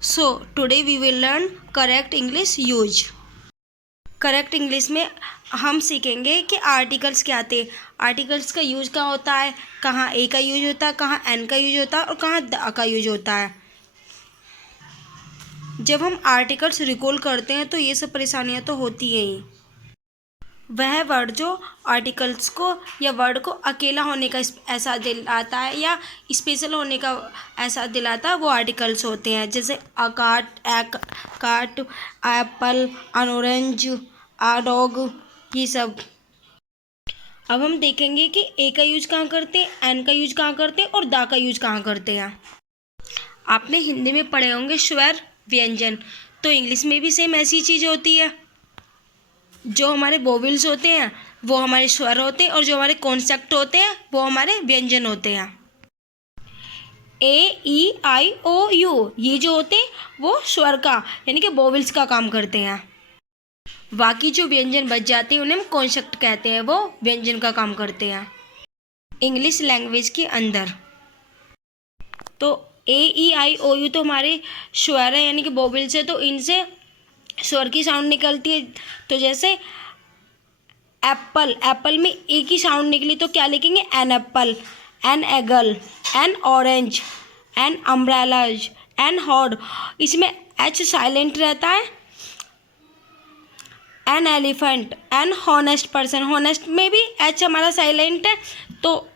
So today we will learn correct English use. Correct English में हम सीखेंगे कि आर्टिकल्स क्या आते हैं, आर्टिकल्स का यूज कहाँ होता है, कहाँ ए का यूज होता है, कहाँ एन का यूज होता है और कहाँ द का यूज होता है। जब हम आर्टिकल्स रिकॉल करते हैं तो ये सब परेशानियाँ तो होती हैं ही। वह वर्ड जो आर्टिकल्स को या वर्ड को अकेला होने का एहसास दिलाता है या स्पेशल होने का एहसास दिलाता है वो आर्टिकल्स होते हैं, जैसे a cat, apple, an orange, a dog, ये सब। अब हम देखेंगे कि ए का यूज कहाँ करते हैं, एन का यूज कहाँ करते हैं और दा का यूज कहाँ करते हैं। आपने हिंदी में पढ़े होंगे स्वर व्यंजन, तो इंग्लिश में भी सेम ऐसी चीज़ होती है। जो हमारे वोवेल्स होते हैं वो हमारे स्वर होते हैं और जो हमारे कॉन्सेप्ट होते हैं वो हमारे व्यंजन होते हैं। ए ई आई ओ यू ये जो होते हैं वो स्वर का यानी कि वोवेल्स का काम करते हैं। बाकी जो व्यंजन बच जाते हैं उन्हें हम कॉन्सेप्ट कहते हैं, वो व्यंजन का काम करते हैं इंग्लिश लैंग्वेज के अंदर। तो ए ई आई ओ यू तो हमारे स्वर है यानी कि वोवेल्स है, तो इनसे स्वर की साउंड निकलती है। तो जैसे एप्पल, एप्पल में ए की साउंड निकली तो क्या लिखेंगे, an apple, an eagle, an orange, an umbrellas, an hour. इसमें एच साइलेंट रहता है। An elephant, an honest person, honest में भी एच हमारा साइलेंट है। तो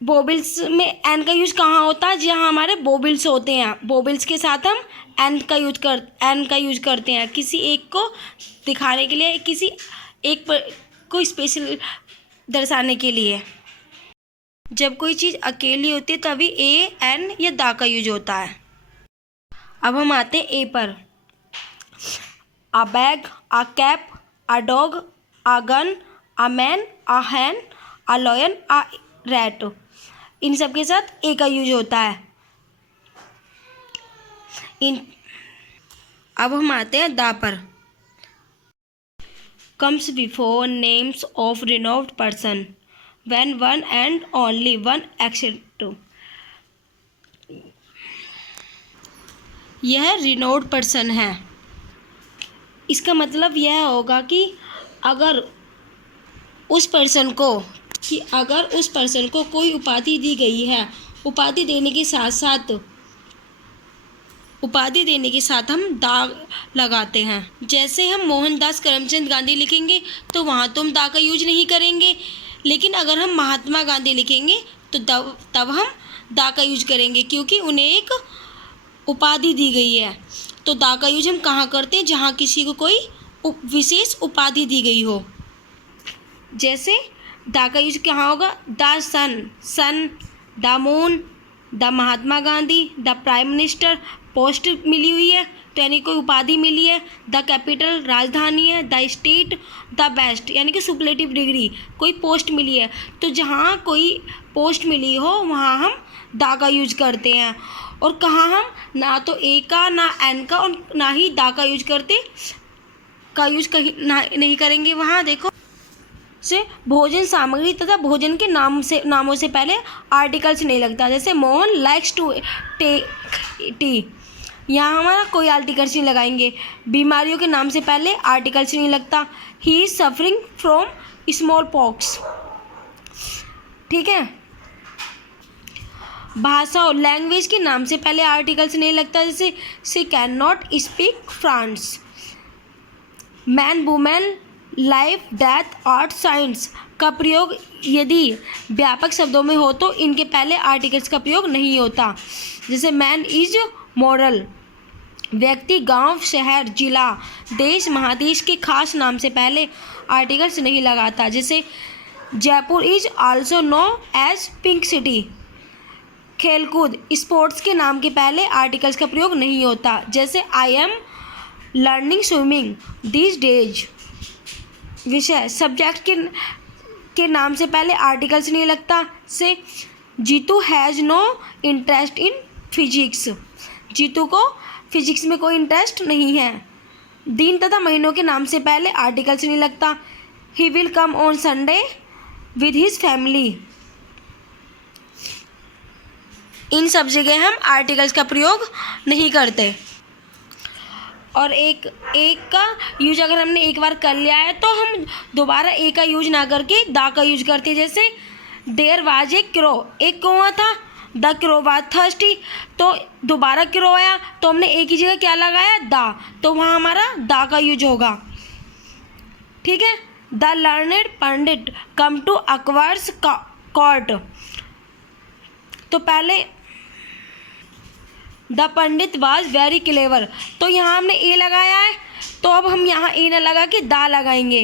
वोवेल्स में एन का यूज कहाँ होता है, जहाँ हमारे वोवेल्स होते हैं, वोवेल्स के साथ हम एन का यूज करते हैं किसी एक को दिखाने के लिए, किसी एक पर को स्पेशल दर्शाने के लिए। जब कोई चीज़ अकेली होती है तभी ए एन या दा का यूज होता है। अब हम आते हैं ए पर। A bag, a cap, a dog, a gun, a man, a hen, a lion, a rat, इन सब के साथ ए का यूज होता है। अब हम आते हैं दा पर। Comes before names of renowned person when one and only one except. यह रिनोव्ड पर्सन है। इसका मतलब यह होगा कि अगर उस पर्सन को कोई उपाधि दी गई है, उपाधि देने के साथ हम दा लगाते हैं। जैसे हम मोहनदास करमचंद गांधी लिखेंगे तो वहाँ तो हम दा का यूज नहीं करेंगे, लेकिन अगर हम महात्मा गांधी लिखेंगे तो तब हम दा का यूज करेंगे, क्योंकि उन्हें एक उपाधि दी गई है। तो दा का यूज हम कहाँ करते हैं, जहाँ किसी को कोई विशेष उपाधि दी गई हो। जैसे दा का यूज कहाँ होगा, the sun, the moon, the Mahatma Gandhi, the prime minister, post मिली हुई है तो यानी कोई उपाधि मिली है, द कैपिटल राजधानी है, द स्टेट, द बेस्ट यानी कि सुपरलेटिव डिग्री, कोई पोस्ट मिली है। तो जहाँ कोई पोस्ट मिली हो वहाँ हम दा का यूज करते हैं। और कहाँ हम ना तो ए का ना एन का और ना ही दा का यूज कहीं नहीं करेंगे। वहाँ देखो से भोजन सामग्री तथा भोजन के नामों से पहले आर्टिकल्स नहीं लगता। जैसे Mohan likes to take tea, यहाँ हमारा कोई आर्टिकल्स नहीं लगाएंगे। बीमारियों के नाम से पहले आर्टिकल्स नहीं लगता। He is suffering from small pox, ठीक है। भाषा और लैंग्वेज के नाम से पहले आर्टिकल्स नहीं लगता। जैसे she can not speak France. Man, women, life, death, art, science का प्रयोग यदि व्यापक शब्दों में हो तो इनके पहले आर्टिकल्स का प्रयोग नहीं होता। जैसे मैन इज मॉरल। व्यक्ति, गांव, शहर, जिला, देश, महादेश के खास नाम से पहले आर्टिकल्स नहीं लगाता। जैसे Jaipur is also known as pink city. खेलकूद, स्पोर्ट्स के नाम के पहले आर्टिकल्स का प्रयोग नहीं होता। जैसे I am learning swimming this days. विषय, सब्जेक्ट के नाम से पहले आर्टिकल्स नहीं लगता। से Jeetu has no interest in physics. Jeetu को फिजिक्स में कोई इंटरेस्ट नहीं है। दिन तथा महीनों के नाम से पहले आर्टिकल्स नहीं लगता। He will come on Sunday with his family. इन सब जगह हम आर्टिकल्स का प्रयोग नहीं करते। और एक का यूज अगर हमने एक बार कर लिया है तो हम दोबारा ए का यूज ना करके दा का यूज करते हैं। जैसे देयर वाज ए क्रो, एक कौवा था, द क्रो वाज थर्स्टी, तो दोबारा क्रो आया तो हमने ए की जगह क्या लगाया, दा, तो वहाँ हमारा दा का यूज होगा। ठीक है। The learned pandit come to Akbar's court, तो पहले the pandit was very clever, तो यहाँ हमने ए लगाया है तो अब हम यहाँ ए न लगा के दा लगाएंगे।